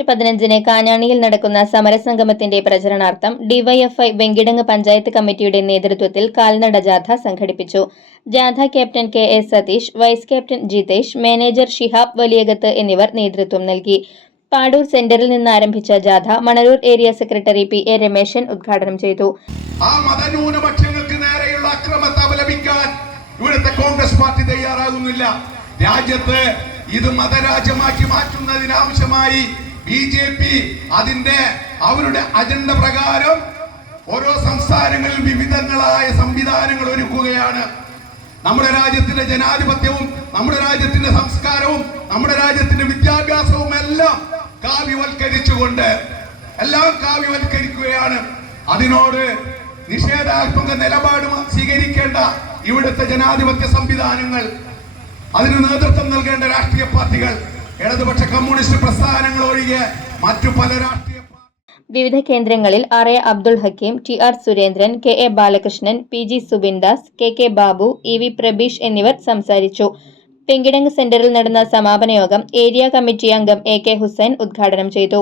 August 15-ന് കാഞ്ഞാണിയിൽ നടക്കുന്ന സമരസംഗമത്തിന്റെ പ്രചരണാർത്ഥം DYFI Venkitangu panchayat കമ്മിറ്റിയുടെ നേതൃത്വത്തിൽ കാൽനട ജാഥ സംഘടിപ്പിച്ചു. ജാഥ captain K A. Satheesh, vice captain Jithesh, manager Shihab Valiyakath എന്നിവർ നേതൃത്വം നൽകി. പാടൂർ സെന്ററിൽ നിന്ന് ആരംഭിച്ച ജാഥ Manaloor area secretary P A. Rameshan ഉദ്ഘാടനം ചെയ്തു. ആ മതന്യൂനപക്ഷങ്ങൾക്ക് നേരെയുള്ള അക്രമത്തെ അപലപിക്കാൻ ഇവിടുത്തെ കോൺഗ്രസ് പാർട്ടി തയ്യാറാകുന്നില്ല. രാജ്യത്ത് ഇത് മതരാജ്യമാക്കി മാറ്റുന്നതിനാവശ്യമായി ബി.ജെ.പി. അവരുടെ അജണ്ട പ്രകാരം ഓരോ സംസ്ഥാനങ്ങളിൽ വിവിധങ്ങളായ സംവിധാനങ്ങൾ ഒരുക്കുകയാണ്. നമ്മുടെ രാജ്യത്തിന്റെ ജനാധിപത്യവും നമ്മുടെ രാജ്യത്തിന്റെ സംസ്കാരവും നമ്മുടെ രാജ്യത്തിന്റെ വിദ്യാഭ്യാസവും എല്ലാം കാവ്യവൽക്കരിച്ചുകൊണ്ട് എല്ലാം കാവ്യവൽക്കരിക്കുകയാണ്. അതിനോട് നിഷേധാത്മക നിലപാട് സ്വീകരിക്കേണ്ട ഇവിടുത്തെ ജനാധിപത്യ സംവിധാനങ്ങൾ, അതിന് നേതൃത്വം നൽകേണ്ട രാഷ്ട്രീയ പാർട്ടികൾ, ഇടതുപക്ഷ കമ്മ്യൂണിസ്റ്റ് പ്രസ്ഥാനങ്ങൾ ഒഴികെ മറ്റു പല രാഷ്ട്രീയ വിവിധ കേന്ദ്രങ്ങളിൽ R A. Abdul Hakeem, T R. Surendran, K A. Balakrishnan, P G. Subindas, K K. Babu, E V. Prabeesh എന്നിവർ സംസാരിച്ചു. വെങ്കിടങ്ങ് സെന്ററിൽ നടന്ന സമാപന യോഗം ഏരിയ കമ്മിറ്റി അംഗം എ.കെ. ഹുസൈൻ ഉദ്ഘാടനം ചെയ്തു.